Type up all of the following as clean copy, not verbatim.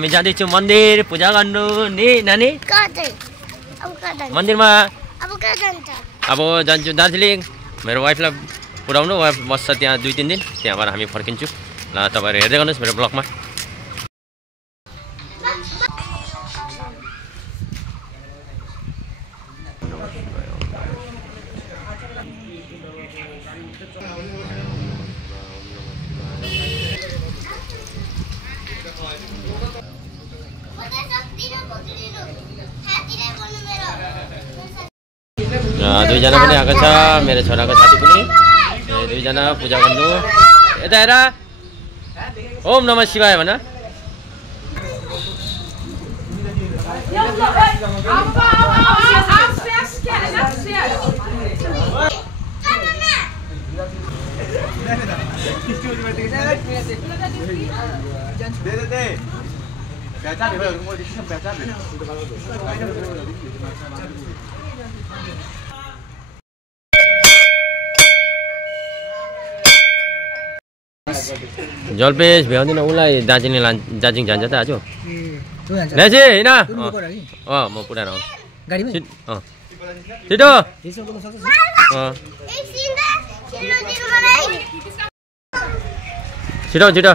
हामी जाँदैछौँ मन्दिर पूजा गर्नु नि नानी मन्दिरमा अब जान्छु दार्जिलिङ मेरो वाइफलाई पुऱ्याउनु वाइफ बस्छ त्यहाँ 2-3 दिन त्यहाँबाट हामी फर्किन्छु ल तपाईहरु हेर्दै गर्नुस् मेरो ब्लगमा दुईजना पनि आएको छ मेरो छोराको साथी पनि दुईजना पूजा गर्नु यता हेर ओम नमः शिवाय भन जलपेश भ्याउँदिन उलाई दार्जिलिङ जान्छ त आज ल्यासे हैन म पुरा आउँछु गाडीमा छिटो छिटो छिटो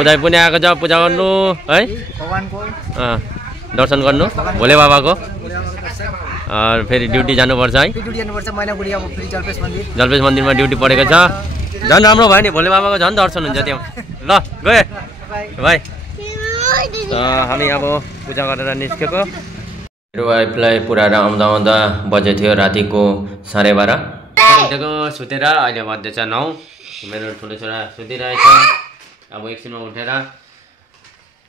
उदय पनि आएको छ पूजा गर्नु है भगवानको दर्शन गर्नु भोले बाबाको फेरि ड्युटी जानुपर्छ है जलपेश मन्दिरमा ड्युटी परेको छ झन् राम्रो भयो नि भोले बाबाको झन् दर्शन हुन्छ त्यहाँ ल गए भाइ हामी अब पूजा गरेर निस्केको मेरो वाइफलाई पुऱ्याएर आउँदा आउँदा बजे थियो रातिको 12:30 उठेको सुतेर अहिले बज्दैछ 9 मेरो ठुलो छोरा सुतिरहेछ अब एकछिनमा उठेर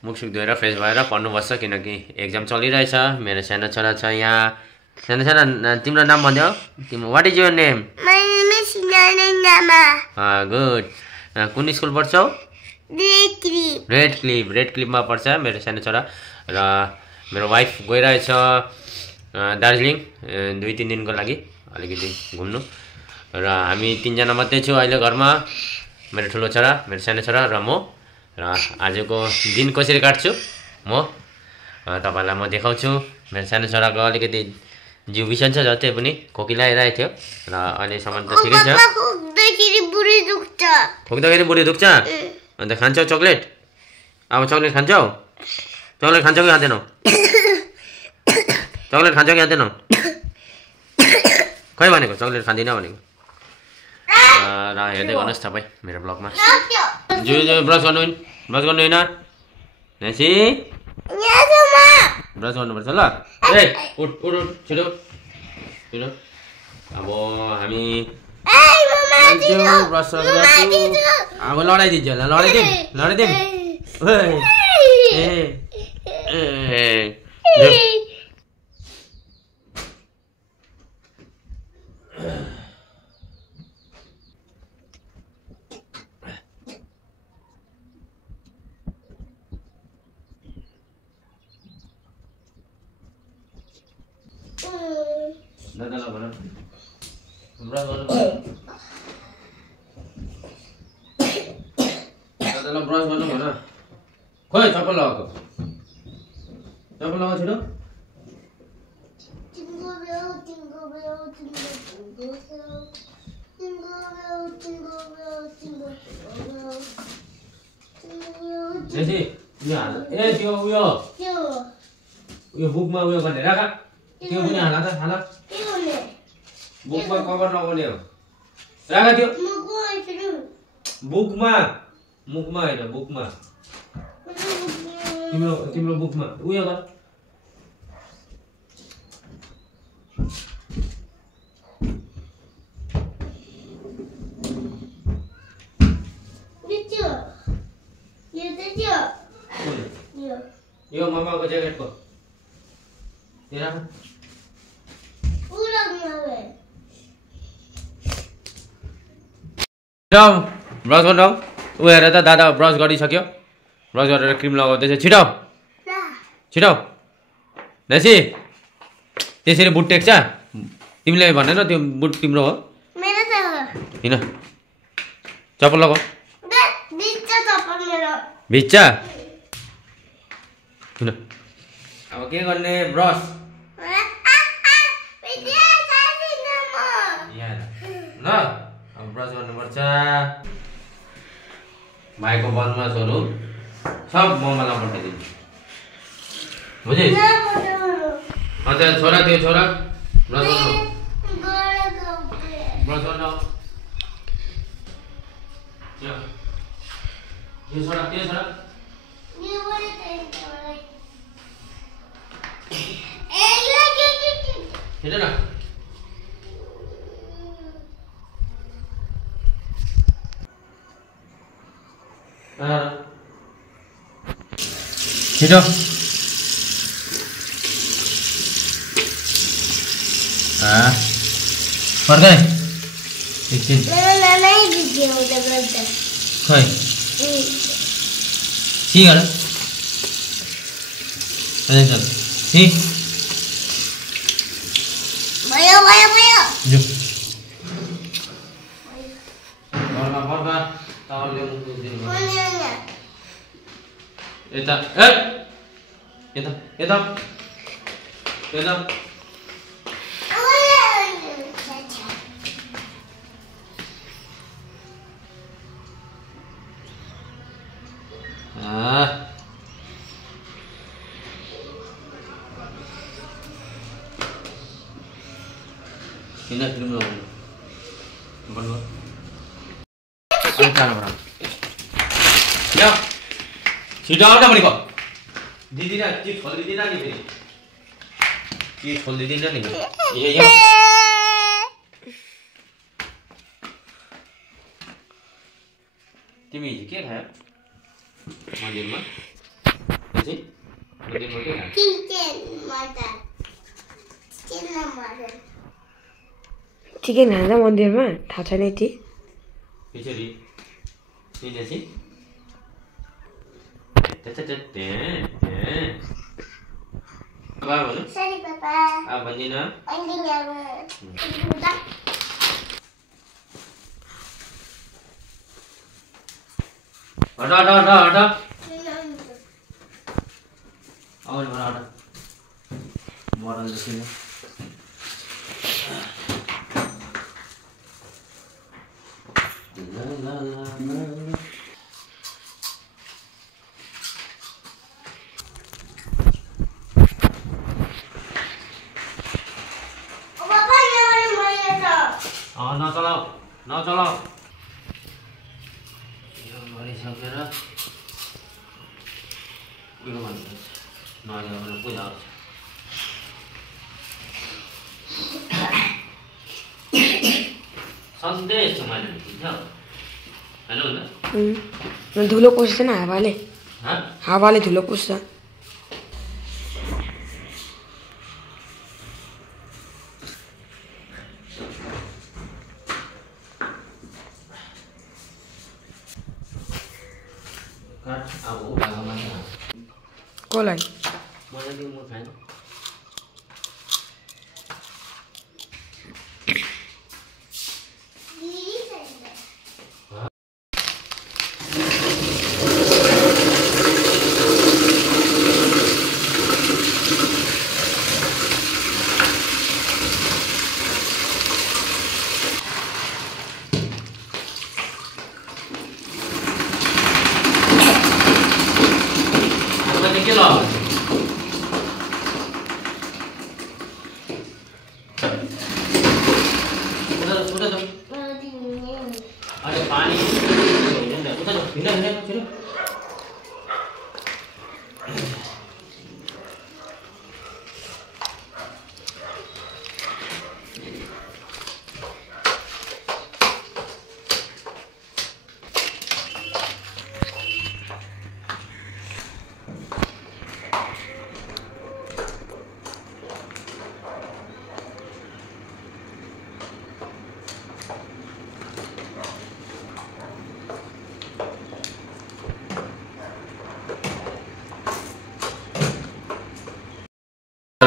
मुखसुख धोएर फ्रेस भएर पढ्नुपर्छ किनकि एक्जाम चलिरहेछ मेरो सानो छोरा छ यहाँ सानो तिम्रो नाम भन्यो तिम्रो what is your name good कुन स्कुल पढ्छौ रेड क्लिपमा पढ्छ मेरो सानो छोरा र मेरो वाइफ गइरहेछ दार्जिलिङ 2-3 दिनको लागि अलिकति घुम्नु र हामी 3 जना मात्रै छु अहिले घरमा मेरो ठुलो छोरा मेरो सानो छोरा र म र आजको दिन कसरी काट्छु म तपाईलाई म देखाउँछु मेरो सानो छोराको अलिकति जिउ बिसन्छ जस्तै पनि खोकी लागिरहेको थियो र अहिलेसम्म त ठिकै छ खोक्दाखेरि बुढी दुख्छ अन्त खान्छौ चक्लेट अब चक्लेट खान्छौ चक्लेट खान्छौ कि खाँदैनौ चक्लेट खान्छौ कि खाँदैनौ खै भनेको चक्लेट खाँदिन भनेको र हेर्दै गर्नुहोस् तपाईँ मेरो ब्लगमा जो ब्रस गर्नु होइन नेसी ब्रस गर्नुपर्छ ल ए उठ छिटो छिटो अब हामी ब्रस अब लडाइदिन्छ होला लडाइदिउँ दादालाई भन ब्रस गर्नु दादालाई ब्रस गर्नु भन खोइ चप्पल लगाएको छिटो ए त्यो उयो बुकमा उयो गर्ने राख त्यो पनि हाल बुकमा कभर नगर्ने हो राख त्यो बुकमा मुखमा होइन बुकमा तिम्रो बुकमा उयो गर यो मम्माको ज्याकेटको ब्रस गर्नु ऊ हेर त दादा ब्रस गरिसक्यो ब्रस गरेर क्रिम लगाउँदैछ छिटो छिटो नेसी त्यसरी बुट टेक्छ तिमीले भनेन त्यो बुट तिम्रो हो किन चप्पल लगाऊ भिज्छ किन अब के गर्ने ब्रस ल अब ब्रस गर्नुपर्छ भाइको बदमासहरू सब मम्मालाई पठाइदिन्छु बुझिस अच्छा छोरा त्यो छोरा ब्रस गर्नु यो छोरा त्यो छोरा हेर न छिटो फर्काए एकछिन खै सी गर चल सी भयो भयो भयो जो फर्का फर्का तावले मुख दिनु यता ए यता यता यता Ini film lo, bukan lo. Ini cara berapa? Ya, sudah ada mana kok? Didi dah, cip hol didi dah ni beri. Cip hol didi dah ni. Iya iya. Timi ini क्या खाया? मंदिर में? जी? मंदिर में क्या खाया? Chicken mutton. Chicken mutton. Chicken खान्छ मन्दिरमा थाहा छैन यति पिछरी तिनले चाहिँ बाबा भन्नु सरी पापा अब भन्दिन हटा हटा हटा हटा और बड़ा हटा मॉडल देखिए la la la la पापा यहाँ मैले त नचलाऊ यो गरिसकेर उयो भन्नु नजाऊ पूजा गर्छ सन्देश मैले दिन्छ हैन धुलो पुस्छ न हावाले धुलो पुस्छ अब उठामा कोलाई मलाई दिनु म खाइन के ल उता जाऊ अरे पानी उता जाऊ हिँड छिटो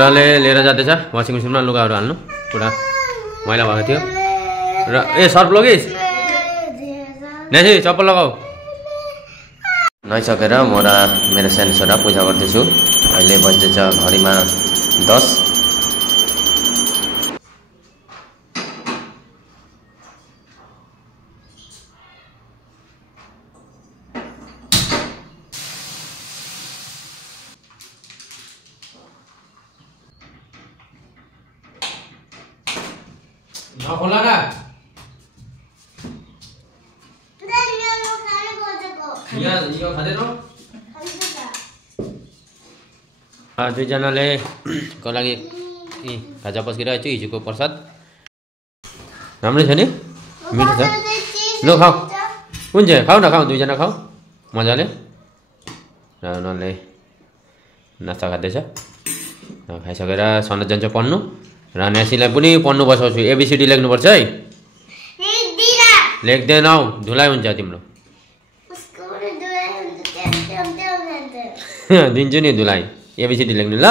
लिएर जाँदैछ वासिङ मेसिनमा लुगाहरू हाल्नु पुरा मैला भएको थियो र ए सर्फ लगिस् नेसी चप्पल लगाऊ नुहाइसकेर म र मेरो सानो छोरा पूजा गर्दैछु। अहिले बज्दैछ घडीमा 10। खोला ना यो खाँदैन दुईजनाले को लागि खाजा पस्किरहेको छु हिजोको प्रसाद। राम्रै छ नि, मिठो छ। ल खाऊ, कुन चाहिँ खाऊ न, खाऊ दुईजना खाऊ मजाले। र उनीहरूले नास्ता खाँदैछ। खाइसकेर सनत जान्छ पढ्नु र न्यासीलाई पनि पढ्नु बसाउँछु। एबिसिडी लेख्नुपर्छ है। लेख्दैनौ धुलाइ हुन्छ तिम्रो। दिन्छु नि धुलाइ। एबिसिडी लेख्नु ल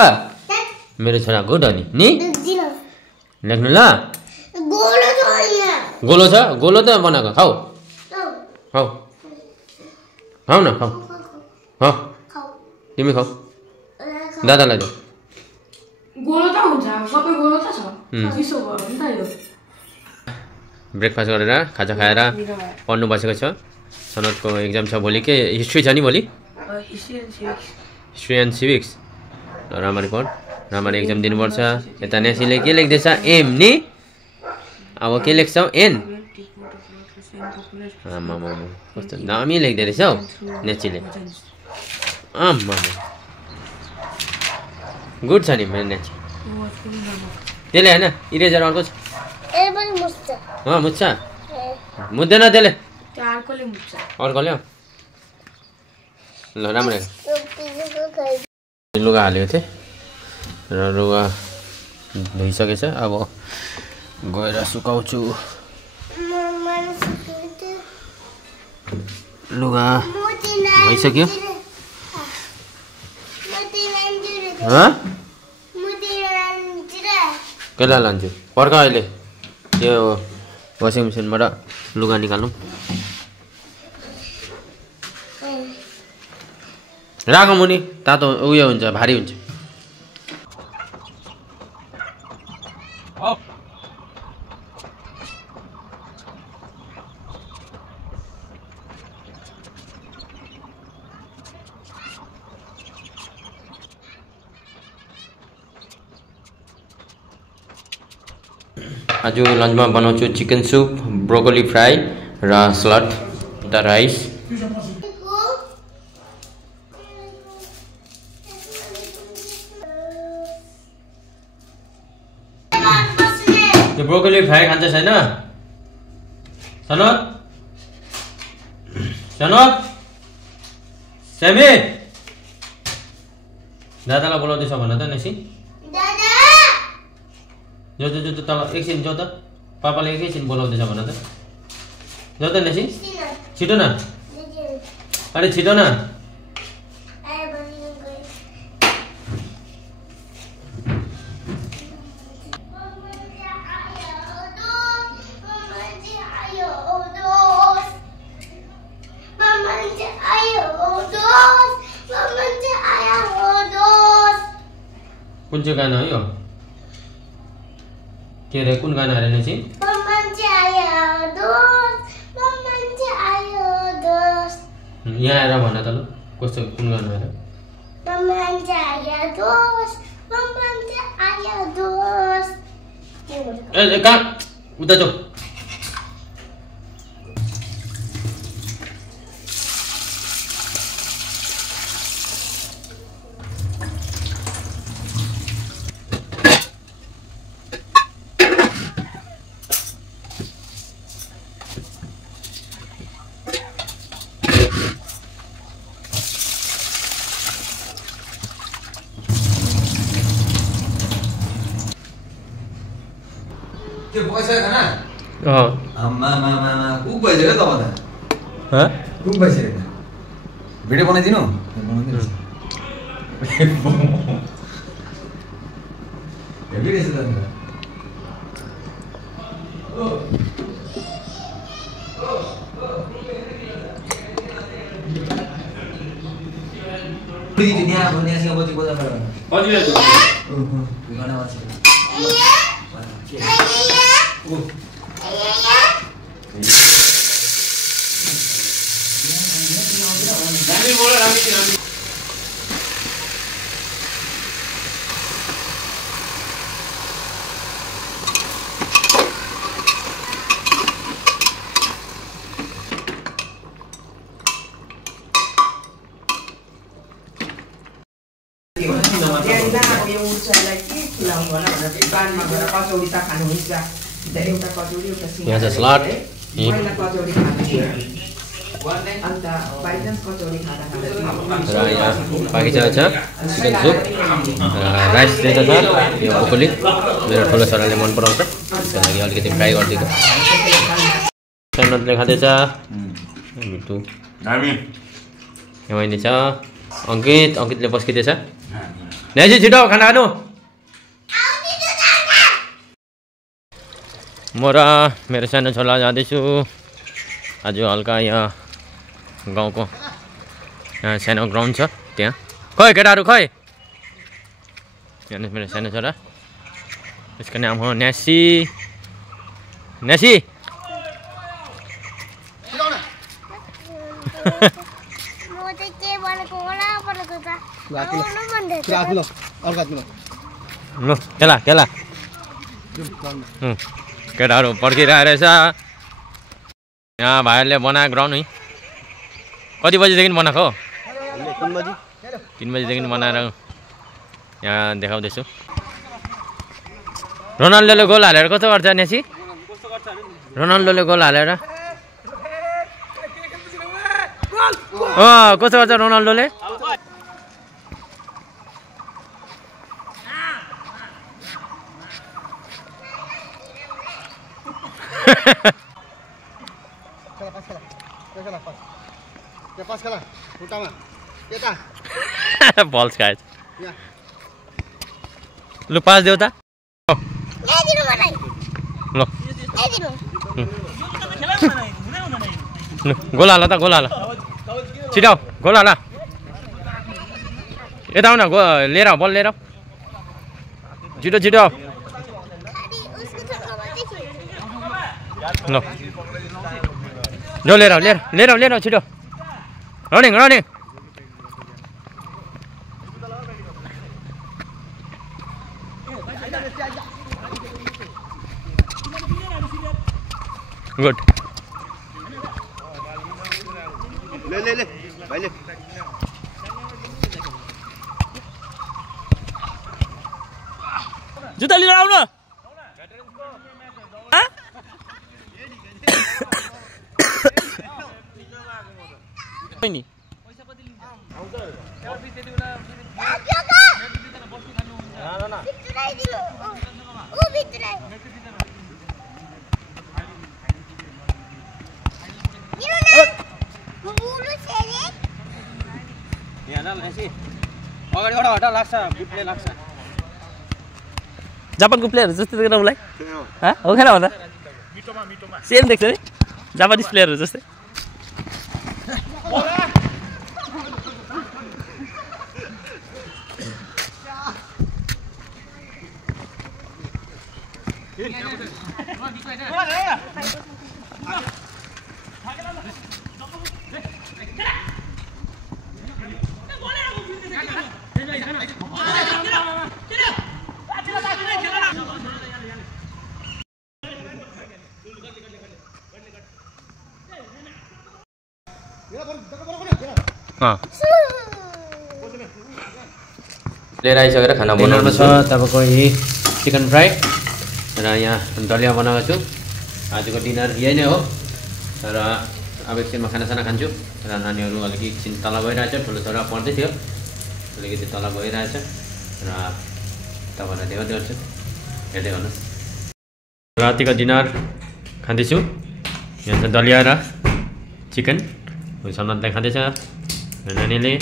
मेरो छोरा गुड हो नि लेख्नु ल। गोलो छ, गोलो त बनाएको खाऊ खाऊ खाऊ न खाऊ। हो तिमी खाऊ, दादालाई दे। गोलो त हुन्छ, सबै गोलो त छ। चिसो भयो नि त यो। ब्रेकफास्ट गरेर खाजा खाएर पढ्नु बसेको छ। सनतको एक्जाम छ भोलि। के हिस्ट्री छ नि भोलि? History and civics. राम्ररी पढ, राम्ररी एक्जाम दिनुपर्छ। यता नेसीले के लेख्दैछ? एम नि। अब के लेख्छौ? एन। आमा कस्तो दामी लेख्दै रहेछ हौ नेसीले। आमा गुड छ नि मेरो नेसी। त्यसले होइन इरेजर अर्को छ। मुच्छ मुद्दैन त्यसले, अर्कोले ल राम्रै। लुगा हालेको थिएँ र लुगा धोइसकेछ। अब गएर सुकाउँछु लुगा। भइसक्यो। कसलाई लान्छु? पर्ख अहिले त्यो वासिङ मेसिनबाट लुगा निकाल्नु। राख मुनि, तातो उयो हुन्छ, भारी हुन्छ। आज लन्चमा बनाउँछु चिकन सुप, ब्रोकोली फ्राई र सलाद, द राइस। त्यो ब्रोकोली फ्राई खान्छ छैन? सनत सनत सेमी दादालाई बोलाउँदैछ भन त नेसी। जो जो जो तल एकछिन जो त, पापाले एकैछिन बोलाउँदैछ भन त। जो त नेसी छिटो न, अरे छिटो न। कुन चाहिँ गाना हो यो? के रे कुन गाना अरे नेसी? यहाँ आएर भन त ल कस्तो कुन गाना अरे? ए कहाँ उता जाऊ। के भइसक्यो खाना? आम्मा कुक भइसक्यो त अब त। कुक भइसक्यो। भिडियो बनाइदिनु? हेभी रहेछ त अन्त। यहाँ भनियासँग बजी बोजा गरे कति ल्याउँछु बिगाउने मान्छे रामी बोल रामी यहाँ चाहिँ सलाद बाँकी चाहिँ छ चिकन सुप राइस चाहिँ छ यो ब्रोकोली मेरो ठुलो छोराले मन पराउँछ त्यसको लागि अलिकति फ्राई गरिदिएको सनतले खाँदैछ मिठो यहाँ छ अङ्कितले बस्किँदैछ नेजी छिटो खाना खानु म र मेरो सानो छोरा जाँदैछु आज हल्का यहाँ गाउँको यहाँ सानो ग्राउन्ड छ त्यहाँ खै केटाहरू खै हेर्नुहोस् मेरो सानो छोरा यसको नाम हो न्यासी न्यासी ल खेला खेला केटाहरू पर्खिरहेको रहेछ यहाँ भाइहरूले बनाएको ग्राउन्ड है कति बजीदेखि बनाएको हो 3 बजीदेखि बनाएर यहाँ देखाउँदैछु रोनाल्डोले गोल हालेर कस्तो गर्छ नेसी रोनाल्डोले गोल हालेर कस्तो गर्छ रोनाल्डोले बल्स खाएछ लु पास देऊ त ल गोल हाल त गोल हाल छिटो गोल हाल यता आउ न लिएर बल लिएर छिटो छिटो ल जो लिएर लिएर लिएर लिएर छिटो रनिङ रनिङ गुड ले ले ले भाइ ले जुत्ता लिएर आउन नि जापानको प्लेयरहरू जस्तै देख्न उसलाई हो खेल भन्दा सेम देख्छ नि जापानिज प्लेयरहरू जस्तै लिएर आइसकेर खाना बनाउनु छ तपाईँको यही चिकन फ्राई र यहाँ दलिया बनाएको छु आजको डिनर यही नै हो र अब एकछिनमा खानासाना खान्छु र नानीहरू अलिकति एकछिन तल गइरहेछ ठुलो छोरा पढ्दै थियो अलिकति तल गइरहेछ र तपाईँलाई देखाउँछु हेर्दै गर्नुहोस् रातिको डिनर खाँदैछु यहाँ चाहिँ दलिया र चिकन सनतले खाँदैछ नानीले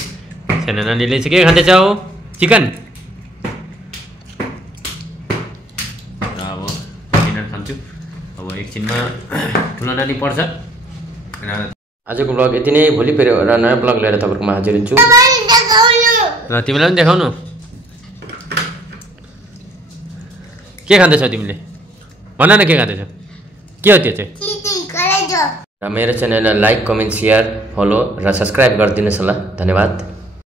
सानो नानीले चाहिँ के खाँदैछ हो चिकन र अब डिनर खान्छु अब एकछिनमा ठुलो नानी पढ्छ र आजको ब्लग यति नै भोलि फेरि एउटा नयाँ ब्लग लिएर तपाईँहरूकोमा हाजिर हुन्छु ल तिमीलाई पनि देखाउनु के खाँदैछौ तिमीले भन न के खाँदैछौ के हो त्यो चाहिँ चिटी कलेजो र मेरो च्यानललाई लाइक कमेन्ट शेयर फलो र सब्स्क्राइब गरिदिनुहोस् होला धन्यवाद